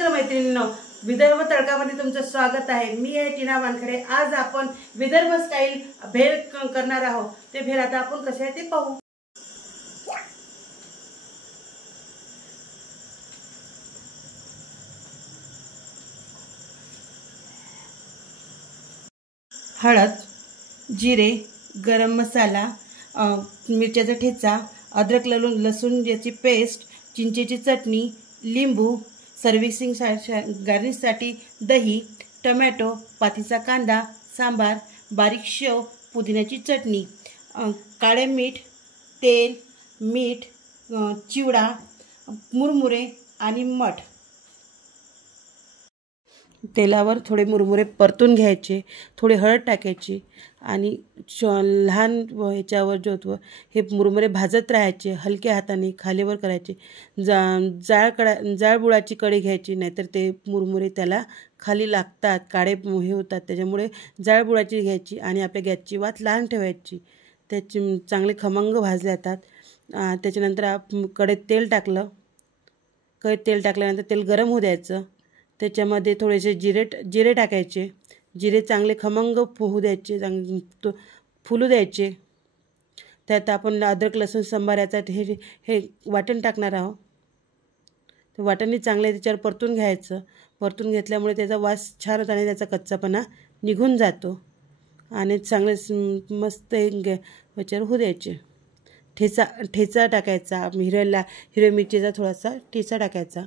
नमस्कार मैत्रिणींनो, विदर्भ तडकामध्ये तुमचं स्वागत आहे। मी आहे टीना वानखडे। आज आपण विदर्भ स्टाईल भेळ करणार आहोत। ते भेळ आता आपण कसे आहे ते पाहू। हळद, जिरे, गरम मसाला, मिरच्याचा ठेचा, अद्रक लसूण याची पेस्ट, चिंचेची चटणी, लिंबू, सर्विसिंग गार्निशसाठी दही, टोमॅटो, पातीचा कांदा, सांबार, बारीक शेव, पुदिन्याची चटणी, काळे मीठ, तेल, मीठ, चिवडा, मुरमुरे आणि मठ। तेलावर थोडे मुरमुरे परतून घ्यायचे, थोडे हळद टाकायची आणि लहान ह्याच्यावर जो हे मुरमुरे भाजत राहायचे, हलक्या हाताने खालीवर करायचे। जाळ बुडाची कढई घ्यायची, नाहीतर ते मुरमुरे त्याला खाली लागतात, काळे हे होतात। त्याच्यामुळे जाळ बुडाची घ्यायची आणि आपल्या गॅसची वात लहान ठेवायची। त्याची चांगले खमंग भाजले जातात। त्याच्यानंतर कढईत तेल टाकलं। कढईत तेल टाकल्यानंतर तेल गरम होऊ द्यायचं। त्याच्यामध्ये थोडेसे जिरे टाकायचे। जिरे चांगले खमंग होऊ द्यायचे, फुलू द्यायचे। त्यात आपण अद्रक लसूण सांबाराचा हे वाटण टाकणार आहोत। ते वाटणही चांगले त्याच्यावर परतून घ्यायचं। परतून घेतल्यामुळे त्याचा वास छान होतो आणि त्याचा कच्चापणा निघून जातो आणि चांगले मस्त ह्याच्यावर होऊ द्यायचे। ठेचा टाकायचा, हिरव्या मिरचीचा थोडासा ठेचा टाकायचा।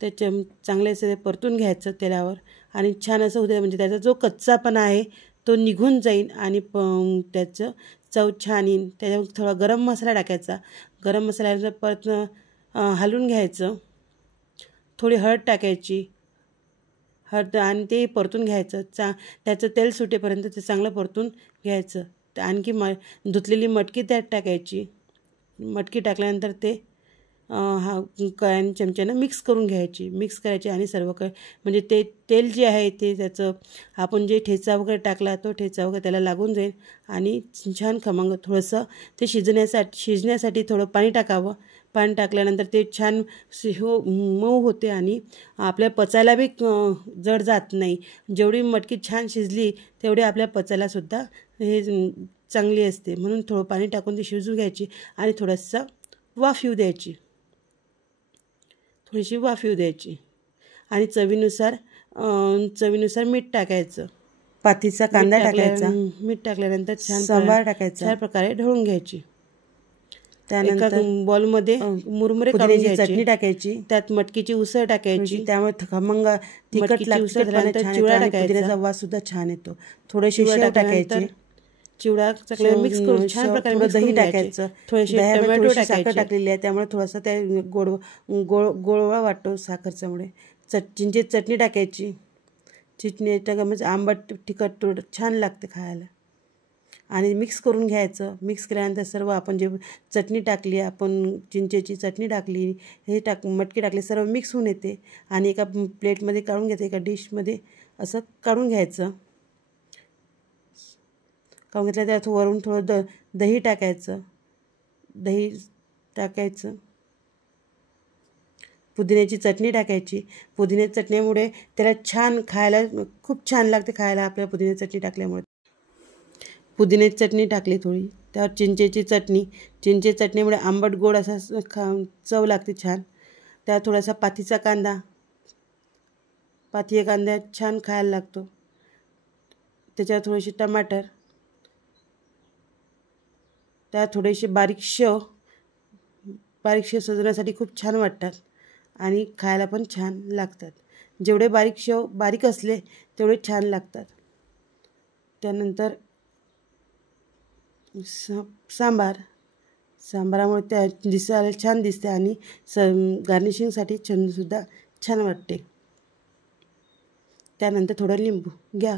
त्याच्या चांगले असे परतून घ्यायचं तेलावर आणि छान असं होतं, म्हणजे त्याचा जो कच्चापणा आहे तो निघून जाईल आणि त्याचं चव छान येईल। त्याच्यावर थोडा गरम मसाला टाकायचा। गरम मसाल्यानंतर परत हलवून घ्यायचं। थोडी हळद टाकायची, हळद आणि ते परतून घ्यायचं। त्याचं तेल सुटेपर्यंत ते चांगलं परतून घ्यायचं। आणखी धुतलेली मटकी त्यात टाकायची। मटकी टाकल्यानंतर ते चमच्यानं मिक्स करून घ्यायची, मिक्स करायची आणि सर्वकडे म्हणजे ते तेल जे आहे ते त्याचं आपण जे ठेचा वगैरे टाकला तो ठेचा वगैरे त्याला लागून जाईल आणि छान खमंग। थोडंसं ते शिजण्यासाठी थोडं पाणी टाकावं। पाणी टाकल्यानंतर ते छान मऊ होते आणि आपल्या पचायला बी जड जात नाही। जेवढी मटकी छान शिजली तेवढी आपल्या पचायलासुद्धा हे चांगली असते। म्हणून थोडं पाणी टाकून ती शिजू घ्यायची आणि थोडंसं वाफ येऊ द्यायची, थोडीशी वाफ येऊ द्यायची आणि चवीनुसार मीठ टाकायचं। पातीचा कांदा टाकायचा, मीठ टाकल्यानंतर छान सांबार टाकायचा, छान प्रकारे ढवळून घ्यायची। त्यानंतर बॉलमध्ये मुरमुरे काढून घ्यायची, चटणी टाकायची, त्यात मटकीची उसळ टाकायची, त्यामुळे खमंग तिखट लागतं। चिवडा टाकायचा, पुदिन्याचा वास सुद्धा छान येतो। थोडीशी शेव टाकायची, चिवडा चांगला मिक्स करून छान प्रकारे दही टाकायचं, थोडीशी टोमॅटो साखर टाकलेली आहे त्यामुळे थोडासा त्या गोडवा वाटतो साखरच्यामुळे। चिंचेची चटणी टाकायची, चटणी म्हणजे आंबट तिखट छान लागते खायला आणि मिक्स करून घ्यायचं। मिक्स केल्यानंतर सर्व आपण जे चटणी टाकली, आपण चिंचेची चटणी टाकली, हे मटकी टाकली, सर्व मिक्स होऊन येते आणि एका प्लेटमध्ये काढून घ्यायचं, एका डिशमध्ये असं काढून घ्यायचं। काढून घेतलं त्यात वरून थोडं दही टाकायचं, पुदिन्याची चटणी टाकायची। पुदिन्याची चटणीमुळे त्याला छान खायला खूप छान लागते खायला आपल्या पुदिन्याची चटणी टाकल्यामुळे। पुदिन्याची चटणी टाकली थोडी, त्यावर चिंचेची चटणीमुळे आंबट गोड असा चव लागते छान। त्यात थोडासा पातीचा कांदा छान खायला लागतो। त्याच्यावर थोडीशी टमाटर, त्यात थोडीशी बारीक शेव सजवण्यासाठी खूप छान वाटतात आणि खायला पण छान लागतात। जेवढे बारीक असले तेवढे छान लागतात। त्यानंतर सांबारामुळे त्या दिसायला छान दिसते आणि गार्निशिंगसाठी सुद्धा छान वाटते। त्यानंतर थोडं लिंबू घ्या।